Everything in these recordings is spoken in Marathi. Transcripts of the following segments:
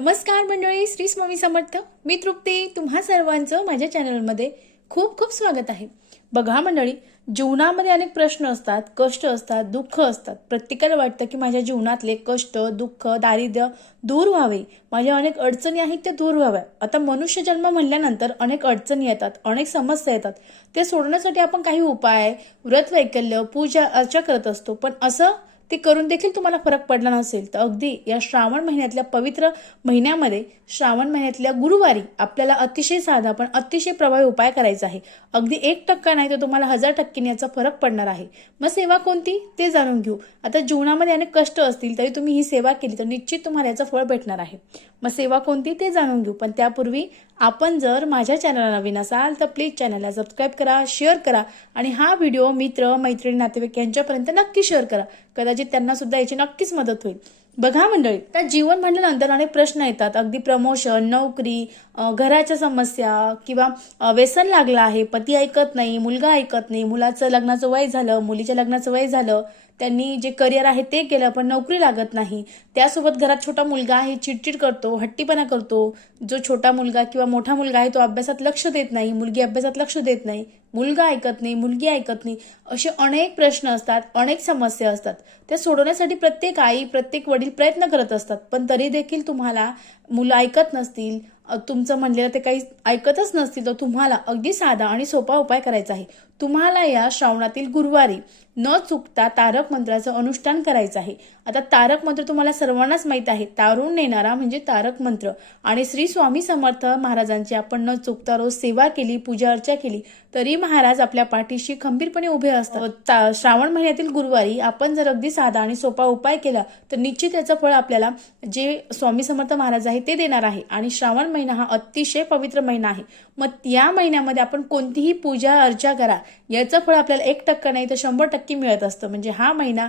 नमस्कार मंडळी श्री स्वामी समर्थ. मी तृप्ती. तुम्हा सर्वांचं माझ्या चॅनलमध्ये खूप खूप स्वागत आहे. बघा मंडळी जीवनामध्ये अनेक प्रश्न असतात कष्ट असतात दुःख असतात. प्रत्येकाला वाटतं की माझ्या जीवनातले कष्ट दुःख दारिद्र्य दूर व्हावे. माझ्या अनेक अडचणी आहेत त्या दूर व्हाव्या. आता मनुष्य जन्म म्हणल्यानंतर अनेक अडचणी येतात अनेक समस्या येतात. ते सोडण्यासाठी आपण काही उपाय व्रत वैकल्य पूजा अर्चा करत असतो. पण असं ते करून देखील तुम्हाला फरक पडला नसेल. तर अगदी या श्रावण महिन्यातल्या पवित्र महिन्यामध्ये श्रावण महिन्यातल्या गुरुवारी आपल्याला अतिशय साधा पण अतिशय प्रभावी उपाय करायचा आहे. अगदी एक टक्का नाही तर तुम्हाला हजार टक्के याचा फरक पडणार आहे. मग सेवा कोणती? ते जाणून घेऊ. आता जीवनामध्ये अनेक कष्ट असतील तरी तुम्ही ही सेवा केली तर निश्चित तुम्हाला याचं फळ भेटणार आहे. मग सेवा कोणती? ते जाणून घेऊ. पण त्यापूर्वी आपण जर माझ्या चॅनलला नवीन असाल तर प्लीज चॅनलला सबस्क्राईब करा शेअर करा आणि हा व्हिडिओ मित्र मैत्रिणी नातेवाईक यांच्यापर्यंत नक्की शेअर करा. कदाचित म्हणजे त्यांना सुद्धा याची नक्कीच मदत होईल. बघा मंडळी त्या जीवन म्हटल्यानंतर अनेक प्रश्न येतात. अगदी प्रमोशन नोकरी घराच्या समस्या किंवा व्यसन लागलं आहे पती ऐकत नाही मुलगा ऐकत नाही मुलाचं लग्नाचं वय झालं मुलीच्या लग्नाचं वय झालं त्यांनी जे करिअर आहे ते केलं पण नोकरी लागत नाही. त्यासोबत घरात छोटा मुलगा आहे चिडचिड करतो हट्टीपणा करतो. जो छोटा मुलगा किंवा मोठा मुलगा आहे तो अभ्यासात लक्ष देत नाही मुलगी अभ्यासात लक्ष देत नाही. मुलगा ऐकत नाही मुलगी ऐकत नाही. असे अनेक प्रश्न असतात अनेक समस्या असतात. त्या सोडवण्यासाठी प्रत्येक आई प्रत्येक वडील प्रयत्न करत असतात. पण तरी देखील तुम्हाला मुलं ऐकत नसतील तुमचं म्हणलेलं ते काही ऐकतच नसतील तर तुम्हाला अगदी साधा आणि सोपा उपाय करायचा आहे. तुम्हाला या श्रावणातील गुरुवारी न चुकता तारक मंत्राचं अनुष्ठान करायचं आहे. आता तारक मंत्र तुम्हाला सर्वांनाच माहीत आहे. तारून नेणारा म्हणजे तारक मंत्र. आणि श्री स्वामी समर्थ महाराजांची आपण न चुकता रोज सेवा केली पूजा अर्चा केली तरी महाराज आपल्या पाठीशी खंबीरपणे उभे असतात. ता- श्रावण महिन्यातील गुरुवारी आपण जर अगदी साधा आणि सोपा उपाय केला तर निश्चित याचं फळ आपल्याला जे स्वामी समर्थ महाराज आहे ते देणार आहे. आणि श्रावण महिना हा अतिशय पवित्र महिना आहे. मग या महिन्यामध्ये आपण कोणतीही पूजा अर्चा करा. याचं फळ आपल्याला एक टक्का नाही तर शंभर टक्के मिळत असतं. म्हणजे हा महिना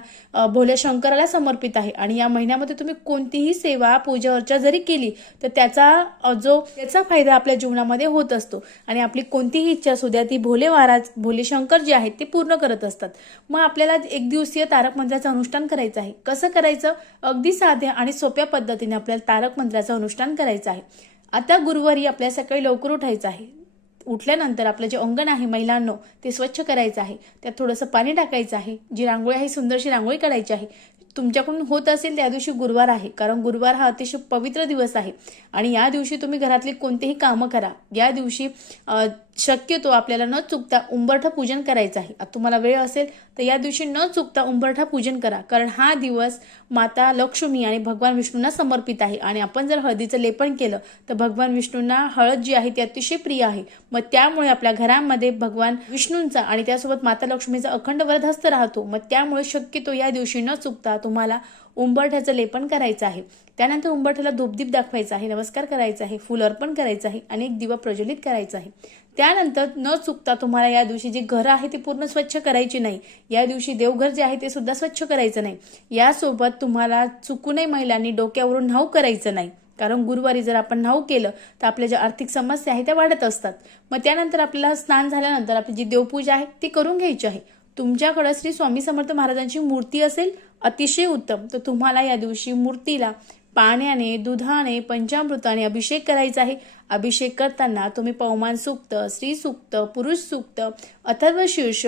भोल्या शंकराला समर्पित आहे. आणि या महिन्यामध्ये तुम्ही कोणतीही सेवा पूजा अर्चा जरी केली तर त्याचा जो त्याचा फायदा आपल्या जीवनामध्ये होत असतो. आणि आपली कोणतीही इच्छा असू द्या ती भोले महाराज भोले शंकर जे आहेत ते पूर्ण करत असतात. मग आपल्याला एक दिवसीय तारक मंत्राचं अनुष्ठान करायचं आहे. कसं करायचं? अगदी साध्या आणि सोप्या पद्धतीने आपल्याला तारक मंत्राचं अनुष्ठान करायचं आहे. आता गुरुवारी आपल्या सकाळी लवकर उठायचं आहे. उठल्यानंतर आपलं जे अंगण आहे महिलांनो ते स्वच्छ करायचं आहे. त्यात थोडंसं पाणी टाकायचं आहे. जी रांगोळी आहे सुंदरशी रांगोळी काढायची आहे. तुमच्याकडून होत असेल त्या दिवशी गुरुवार आहे कारण गुरुवार हा अतिशय पवित्र दिवस आहे. आणि या दिवशी तुम्ही घरातली कोणतेही कामं करा. या दिवशी शक्यतो आपल्याला न चुकता उंबरठा पूजन करायचं आहे. आता तुम्हाला वेळ असेल तर या दिवशी न चुकता उंबरठा पूजन करा. कारण हा दिवस माता लक्ष्मी आणि भगवान विष्णूंना समर्पित आहे. आणि आपण जर हळदीचं लेपन केलं तर भगवान विष्णूंना हळद जी आहे ती अतिशय प्रिय आहे. मग त्यामुळे आपल्या घरामध्ये भगवान विष्णूंचा आणि त्यासोबत माता लक्ष्मीचा अखंड वरदहस्त राहतो. मग त्यामुळे शक्यतो या दिवशी न चुकता तुम्हाला उंबरठ्याचं लेपन करायचं आहे. त्यानंतर उंबरठ्याला धूपदीप दाखवायचा आहे नमस्कार करायचा आहे फुल अर्पण करायचं आहे आणि एक दिवा प्रज्वलित करायचा आहे. त्यानंतर न चुकता तुम्हाला या दिवशी जी घरं आहे ती पूर्ण स्वच्छ करायची नाही. या दिवशी देवघर जे आहे ते सुद्धा स्वच्छ करायचं नाही. यासोबत तुम्हाला चुकूनही महिलांनी डोक्यावरून न्हाऊ करायचं नाही. कारण गुरुवारी जर आपण न्हाऊ केलं तर आपल्या ज्या आर्थिक समस्या आहे त्या वाढत असतात. मग त्यानंतर आपल्याला स्नान झाल्यानंतर आपली जी देवपूजा आहे ती करून घ्यायची आहे. तुमच्याकडं श्री स्वामी समर्थ महाराजांची मूर्ती असेल अतिशय उत्तम. तर तुम्हाला या दिवशी मूर्तीला पाण्याने दुधाने पंचामृताने अभिषेक करायचा आहे. अभिषेक करताना तुम्ही पवमान सुक्त स्त्री सुक्त पुरुष सूक्त अथर्व शीर्ष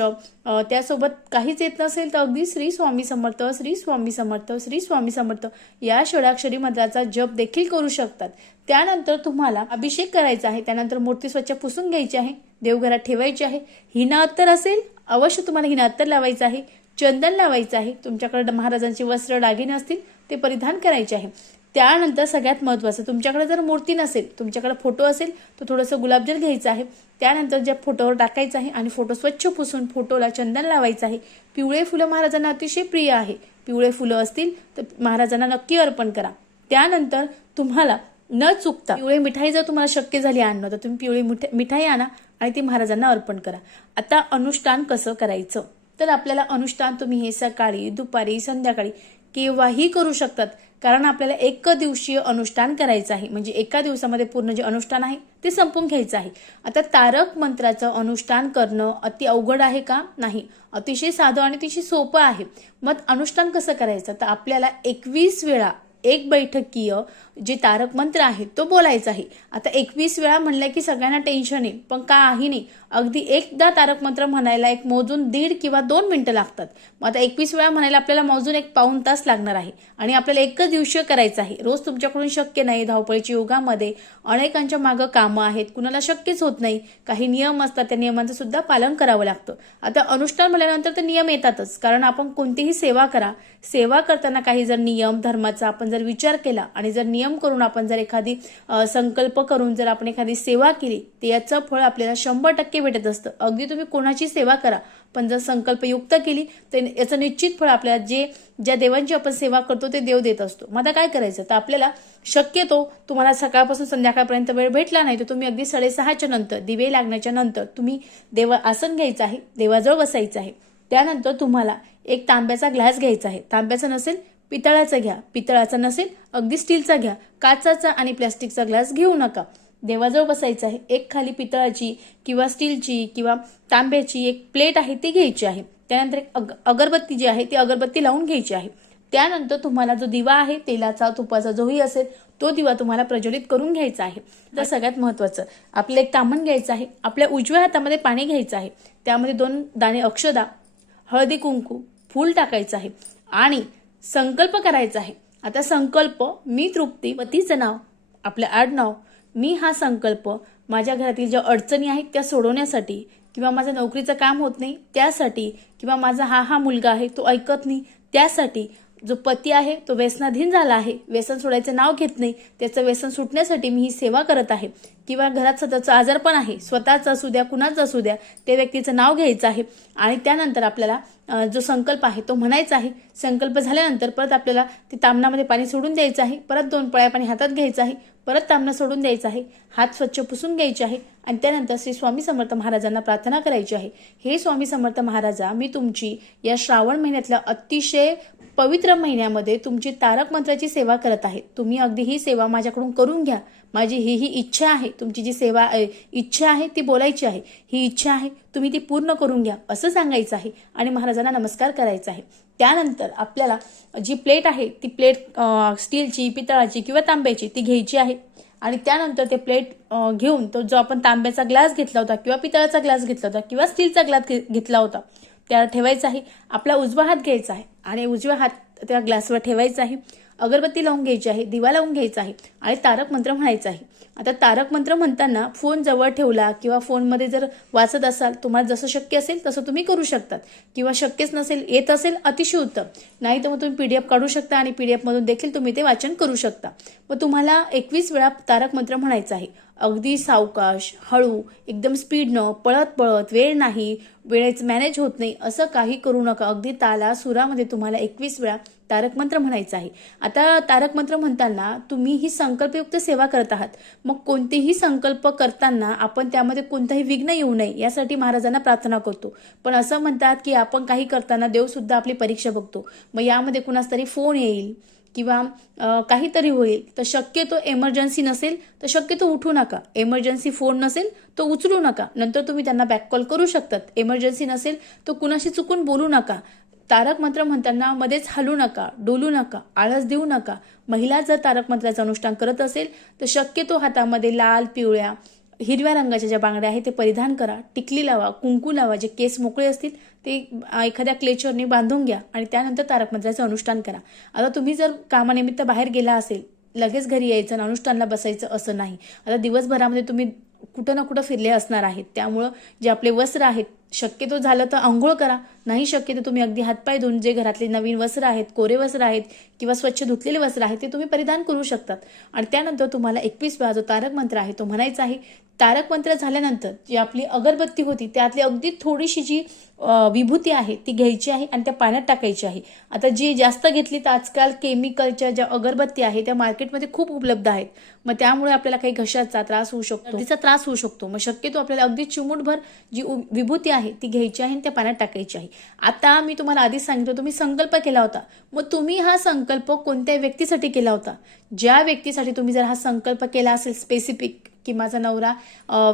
त्यासोबत काहीच येत नसेल तर अगदी श्री स्वामी समर्थ श्री स्वामी समर्थ श्री स्वामी समर्थ या षडाक्षरी मंत्राचा जप देखील करू शकतात. त्यानंतर तुम्हाला अभिषेक करायचा आहे. त्यानंतर मूर्ती स्वच्छ पुसून घ्यायची आहे. देवघरात ठेवायची आहे. हिना अत्तर असेल अवश्य तुम्हाला हे अत्तर लावायचं आहे चंदन लावायचं आहे. तुमच्याकडे महाराजांची वस्त्र दागिने असतील ते परिधान करायचे आहे. त्यानंतर सगळ्यात महत्त्वाचं तुमच्याकडे जर मूर्ती नसेल तुमच्याकडे फोटो असेल तर थोडंसं गुलाबजल घ्यायचं आहे. त्यानंतर ज्या फोटोवर टाकायचं आहे आणि फोटो स्वच्छ पुसून फोटोला चंदन लावायचं आहे. पिवळे फुलं महाराजांना अतिशय प्रिय आहे. पिवळे फुलं असतील तर महाराजांना नक्की अर्पण करा. त्यानंतर तुम्हाला न चुकता पिवळी मिठाई जर तुम्हाला शक्य झाली आणणं तर तुम्ही पिवळी मिठा- मिठाई आणा आणि ती महाराजांना अर्पण करा. आता अनुष्ठान कसं करायचं? तर आपल्याला अनुष्ठान तुम्ही हे सकाळी दुपारी संध्याकाळी केव्हाही करू शकतात कारण आपल्याला एक दिवशीय अनुष्ठान करायचं आहे. म्हणजे एका दिवसामध्ये पूर्ण जे अनुष्ठान आहे ते संपून घ्यायचं आहे. आता तारक मंत्राचं अनुष्ठान करणं अति अवघड आहे का? नाही. अतिशय साधं आणि अतिशय सोपं आहे. मग अनुष्ठान कसं करायचं? तर आपल्याला एकवीस वेळा एक बैठकीय जे तारक मंत्र आहे तो बोलायचा आहे. आता एकवीस वेळा म्हणलं की सगळ्यांना टेन्शन आहे पण काही नाही. अगदी एकदा तारक मंत्र म्हणायला एक मोजून दीड किंवा दोन मिनिटं लागतात. मग आता एकवीस वेळा म्हणायला आपल्याला मोजून एक पाऊण तास लागणार आहे. आणि आपल्याला एकच दिवशीय करायचं आहे. रोज तुमच्याकडून शक्य नाही धावपळीच्या युगामध्ये. अनेकांच्या मागं कामं आहेत कुणाला शक्यच होत नाही. काही नियम असतात त्या नियमांचं सुद्धा पालन करावं लागतं. आता अनुष्ठान म्हणल्यानंतर तर नियम येतातच. कारण आपण कोणतीही सेवा करा. सेवा करताना काही जर नियम धर्माचा आपण जर विचार केला आणि जर नियम करून आपण जर एखादी संकल्प करून जर आपण एखादी सेवा केली तर याचं फळ आपल्याला शंभर टक्के भेटत असतं. अगदी तुम्ही कोणाची सेवा करा पण जर संकल्पयुक्त केली तर याचं निश्चित फळ आपल्याला जे ज्या देवांची आपण सेवा करतो ते देव देत असतो. मग आता काय करायचं? तर आपल्याला शक्यतो तुम्हाला सकाळपासून संध्याकाळपर्यंत वेळ भेटला नाही तर तुम्ही अगदी साडेसहाच्या नंतर दिवे लागण्याच्या नंतर तुम्ही देवा आसन घ्यायचं आहे देवाजवळ बसायचं आहे. त्यानंतर तुम्हाला एक तांब्याचा ग्लास घ्यायचा आहे. तांब्याचा नसेल पितळाचा घ्या. पितळाचा नसेल अगदी स्टीलचा घ्या. काचाचा आणि प्लॅस्टिकचा ग्लास घेऊ नका. देवाजवळ बसायचं आहे. एक खाली पितळाची किंवा स्टीलची किंवा तांब्याची एक प्लेट आहे ती घ्यायची आहे. त्यानंतर एक अग अगरबत्ती जी आहे ती अगरबत्ती लावून घ्यायची आहे. त्यानंतर तुम्हाला जो दिवा आहे तेलाचा तुपाचा जोही असेल तो दिवा तुम्हाला प्रज्वलित करून घ्यायचा आहे. तर सगळ्यात महत्वाचं आपलं एक तामण घ्यायचं आहे. आपल्या उजव्या हातामध्ये पाणी घ्यायचं आहे. त्यामध्ये दोन दाणे अक्षदा हळदी कुंकू फूल टाकायचं आहे. आणि संकल्प करायचा आहे. आता संकल्प मी तृप्ती पतीचं नाव आपलं आडनाव मी हा संकल्प माझ्या घरातील ज्या अडचणी आहेत त्या सोडवण्यासाठी किंवा माझं नोकरीचं काम होत नाही त्यासाठी किंवा माझा हा हा मुलगा आहे तो ऐकत नाही त्यासाठी जो पती आहे तो व्यसनाधीन झाला आहे. व्यसन सोडायचं नाव घेत नाही. त्याचं व्यसन सुटण्यासाठी मी ही सेवा करत आहे. किंवा घरात स्वतःचं आजारपण आहे. स्वतःचं असू द्या कुणाचं असू द्या त्या व्यक्तीचं नाव घ्यायचं आहे. आणि त्यानंतर आपल्याला जो संकल्प आहे तो म्हणायचा आहे. संकल्प झाल्यानंतर परत आपल्याला ते तामणामध्ये पाणी सोडून द्यायचं आहे. परत दोन पळ्या पाणी हातात घ्यायचं आहे. परत तामणं सोडून द्यायचं आहे. हात स्वच्छ पुसून घ्यायचे आहे आणि त्यानंतर श्री स्वामी समर्थ महाराजांना प्रार्थना करायची आहे. हे स्वामी समर्थ महाराजा मी तुमची या श्रावण महिन्यातल्या अतिशय पवित्र महिन्यामध्ये तुमची तारक मंत्राची सेवा करत आहे. तुम्ही अगदी ही सेवा माझ्याकडून करून घ्या. माझी ही ही इच्छा आहे. तुमची जी सेवा इच्छा आहे ती बोलायची आहे. ही इच्छा आहे तुम्ही ती पूर्ण करून घ्या. असं सांगायचं आहे आणि महाराजांना नमस्कार करायचा आहे. त्यानंतर आपल्याला जी प्लेट आहे ती प्लेट स्टीलची पितळाची किंवा तांब्याची ती घ्यायची आहे. आणि त्यानंतर ते प्लेट घेऊन तो जो आपण तांब्याचा ग्लास घेतला होता किंवा पितळाचा ग्लास घेतला होता किंवा स्टीलचा ग्लास घे- घेतला होता त्याला ठेवायचा आहे. आपला उजवा हात घ्यायचा आहे आणि उजव्या हात त्या ग्लासवर ठेवायचा आहे. अगरबत्ती लावून घ्यायची आहे दिवा लावून घ्यायचा आहे आणि तारक मंत्र म्हणायचा आहे. आता तारक मंत्र म्हणताना फोन जवळ ठेवला किंवा फोनमध्ये जर वाचत असाल तुम्हाला जसं शक्य असेल तसं तुम्ही करू शकतात. किंवा शक्यच नसेल येत असेल अतिशय उत्तम. नाही तर मग तुम्ही पीडीएफ काढू शकता आणि पी डी एफमधून देखील तुम्ही ते वाचन करू शकता. मग तुम्हाला एकवीस वेळा तारक मंत्र म्हणायचं आहे. अगदी सावकाश हळू एकदम स्पीडनं पळत पळत वेळ नाही वेळेच मॅनेज होत नाही असं काही करू नका. अगदी ताला सुरामध्ये तुम्हाला एकवीस वेळा तारक मंत्र म्हणायचं आहे. आता तारक मंत्र म्हणताना तुम्ही ही संकल्पयुक्त सेवा करत आहात. मग कोणतेही संकल्प करताना आपण त्यामध्ये कोणताही विघ्न येऊ नये यासाठी महाराजांना प्रार्थना करतो. पण असं म्हणतात की आपण काही करताना देवसुद्धा आपली परीक्षा बघतो. मग यामध्ये कुणास तरी फोन येईल किंवा काहीतरी होईल तर शक्यतो एमर्जन्सी नसेल तर शक्यतो उठू नका. एमर्जन्सी फोन नसेल तर उचलू नका. नंतर तुम्ही त्यांना बॅक कॉल करू शकतात. एमर्जन्सी नसेल तर कुणाशी चुकून बोलू नका. तारक मंत्र म्हणताना मध्येच हलू नका डोलू नका आळस देऊ नका. महिला जर तारक मंत्राचं अनुष्ठान करत असेल तर शक्यतो हातामध्ये लाल पिवळ्या हिरव्या रंगाच्या ज्या बांगड्या आहेत ते परिधान करा. टिकली लावा कुंकू लावा जे केस मोकळे असतील ते एखाद्या क्लेचरने बांधून घ्या आणि त्यानंतर तारक मंत्राचं अनुष्ठान करा. आता तुम्ही जर कामानिमित्त बाहेर गेला असेल लगेच घरी यायचं आणि अनुष्ठानला बसायचं असं नाही. आता दिवसभरामध्ये तुम्ही कुठं ना कुठं फिरले असणार आहेत. त्यामुळं जे आपले वस्त्र आहेत शक्यतो झालं तर आंघोळ करा. नाही शक्य तर तुम्ही अगदी हातपाय धुवून जे घरातले नवीन वस्त्र आहेत कोरे वस्त्र आहेत किंवा स्वच्छ धुतलेले वस्त्र आहेत ते तुम्ही परिधान करू शकतात आणि त्यानंतर तुम्हाला एकवीस वेळा जो तारक मंत्र आहे तो म्हणायचा आहे तारक मंत्र झाल्यानंतर जी आपली अगरबत्ती होती त्यातली अगदी थोडीशी जी विभूती आहे ती घ्यायची आहे आणि त्या पाण्यात टाकायची आहे. आता जी जास्त घेतली तर आजकाल केमिकलच्या ज्या अगरबत्ती आहे त्या मार्केटमध्ये खूप उपलब्ध आहेत. मग त्यामुळे आपल्याला काही घशाचा त्रास होऊ शकतो. तिचा त्रास होऊ शकतो. मग शक्यतो आपल्याला अगदी चिमूटभर जी उ- विभूती आहे ती घ्यायची आहे आणि त्या पाण्यात टाकायची आहे. आता मी तुम्हाला आधीच सांगितलं तुम्ही संकल्प केला होता. मग तुम्ही हा संकल्प कोणत्या व्यक्तीसाठी केला होता? ज्या व्यक्तीसाठी तुम्ही जर हा संकल्प केला असेल स्पेसिफिक की माझा नवरा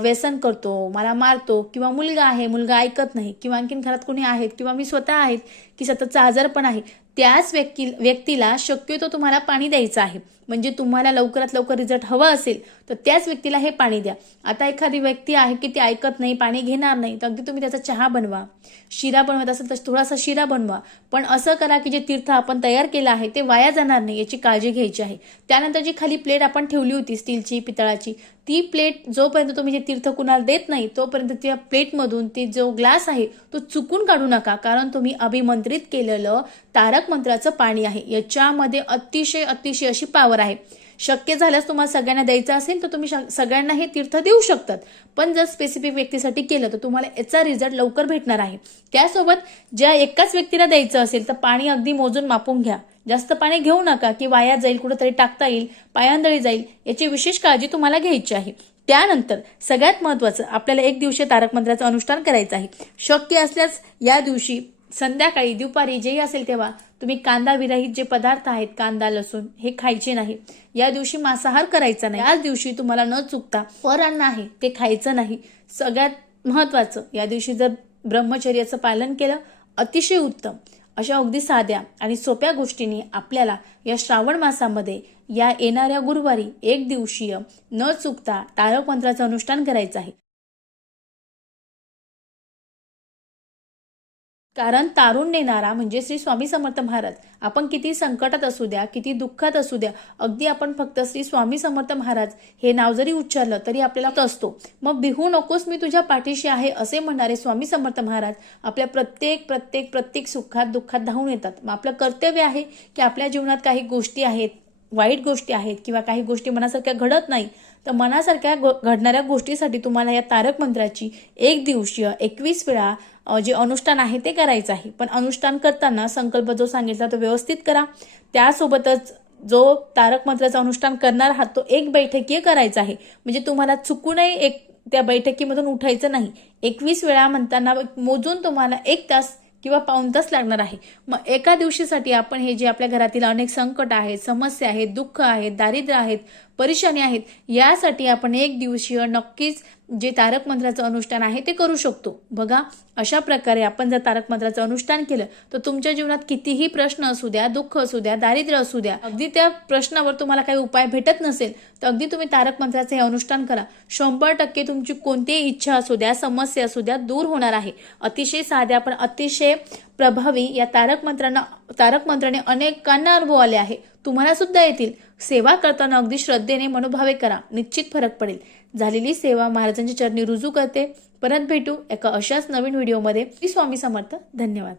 व्यसन करतो मला मारतो किंवा मुलगा आहे मुलगा ऐकत नाही किंवा आणखीन घरात कोणी आहेत किंवा मी स्वतः आहेत की सततचा आजार पण आहे त्याच व्यक्ती व्यक्तीला शक्यतो तुम्हाला पाणी द्यायचं आहे. म्हणजे तुम्हाला लवकरात लवकर रिझल्ट हवा असेल तर त्याच व्यक्तीला हे पाणी द्या. आता एखादी व्यक्ती आहे की ती ऐकत नाही पाणी घेणार नाही तर अगदी तुम्ही त्याचा चहा बनवा शिरा बनवत असेल तर थोडासा शिरा बनवा. पण असं करा की जे तीर्थ आपण तयार केलं आहे ते वाया जाणार नाही याची काळजी घ्यायची आहे. त्यानंतर जी खाली प्लेट आपण ठेवली होती स्टीलची पितळाची ती प्लेट जोपर्यंत तुम्ही जे तीर्थ कुणाला देत नाही तोपर्यंत त्या प्लेटमधून ती जो ग्लास आहे तो चुकून काढू नका. कारण तुम्ही अभिमंत्रित केलेलं तारक मंत्राचं पाणी आहे. याच्यामध्ये अतिशय अतिशय अशी पावर आहे. शक्य झाल्यास तुम्हाला सगळ्यांना द्यायचं असेल तर तुम्ही श- सगळ्यांना हे तीर्थ देऊ शकतात. पण जर स्पेसिफिक व्यक्तीसाठी केलं तर तुम्हाला याचा रिझल्ट लवकर भेटणार आहे. त्यासोबत ज्या एकाच व्यक्तीला द्यायचं असेल तर पाणी अगदी मोजून मापून घ्या. जास्त पाणी घेऊ नका की वाया जाईल कुठेतरी टाकता येईल पायांदळी जाईल याची विशेष काळजी तुम्हाला घ्यायची आहे. त्यानंतर सगळ्यात महत्वाचं आपल्याला एक दिवशी तारक मंत्राचं अनुष्ठान करायचं आहे. शक्य असल्यास या दिवशी संध्याकाळी दुपारी जेही असेल तेव्हा तुम्ही कांदा विरहित जे पदार्थ आहेत कांदा लसूण हे खायचे नाही. या दिवशी मांसाहार करायचा नाही. याच दिवशी तुम्हाला न चुकता पर अन्न आहे ते खायचं नाही. सगळ्यात महत्वाचं या दिवशी जर ब्रह्मचर्याचं पालन केलं अतिशय उत्तम. अशा अगदी साध्या आणि सोप्या गोष्टींनी आपल्याला या श्रावण मासामध्ये या येणाऱ्या गुरुवारी एक दिवशीय न चुकता तारक मंत्राचं अनुष्ठान करायचं आहे. कारण तारून नेणारा म्हणजे श्री स्वामी समर्थ महाराज. आपण किती संकटात असू द्या किती दुःखात असू द्या अगदी आपण फक्त श्री स्वामी समर्थ महाराज हे नाव जरी उच्चारलं तरी आपल्याला असतो. मग बिहू नकोस मी तुझ्या पाठीशी आहे असे म्हणणारे स्वामी समर्थ महाराज आपल्या प्रत्येक प्रत्येक प्रत्येक सुखात दुःखात धावून येतात. मग आपलं कर्तव्य आहे की आपल्या जीवनात काही गोष्टी आहेत वाईट गोष्टी आहेत किंवा काही गोष्टी मनासारख्या घडत नाही तर मनासारख्या गो- घडणाऱ्या गोष्टीसाठी तुम्हाला या तारक मंत्राची एक दिवसीय एकवीस वेळा जे अनुष्ठान आहे ते करायचं आहे. पण अनुष्ठान करताना संकल्प जो सांगितला तो व्यवस्थित करा. त्यासोबतच जो तारक मंत्राचं अनुष्ठान करणार आहात तो एक बैठकीय करायचा आहे. म्हणजे तुम्हाला चुकूनही एक त्या बैठकीमधून उठायचं नाही. एकवीस वेळा म्हणताना मोजून तुम्हाला एक तास किंवा पाऊण तास लागणार आहे. मग एका दिवशीसाठी आपण हे जे आपल्या घरातील अनेक संकट आहेत समस्या आहेत दुःख आहेत दारिद्र्य आहेत परेशानी आहेत यासाठी आपण एक दिवशीय नक्कीच जे तारक मंत्राचं अनुष्ठान आहे ते करू शकतो. बघा अशा प्रकारे आपण जर तारक मंत्राचं अनुष्ठान केलं तर तुमच्या जीवनात कितीही प्रश्न असू द्या दुःख असू द्या दारिद्र्य असू द्या अगदी त्या प्रश्नावर तुम्हाला काही उपाय भेटत नसेल तर अगदी तुम्ही तारक मंत्राचं हे अनुष्ठान करा. शंभर टक्के तुमची कोणतीही इच्छा असू द्या समस्या असू द्या दूर होणार आहे. अतिशय साध्या पण अतिशय प्रभावी या तारक मंत्रांना तारक मंत्राने अनेकांना अनुभव आले आहे. तुम्हाला सुद्धा येतील. सेवा करताना अगदी श्रद्धेने मनोभावे करा. निश्चित फरक पडेल. झालेली सेवा महाराजांच्या चरणी रुजू करते. परत भेटू एका अशाच नवीन व्हिडिओमध्ये. मी स्वामी समर्थ. धन्यवाद.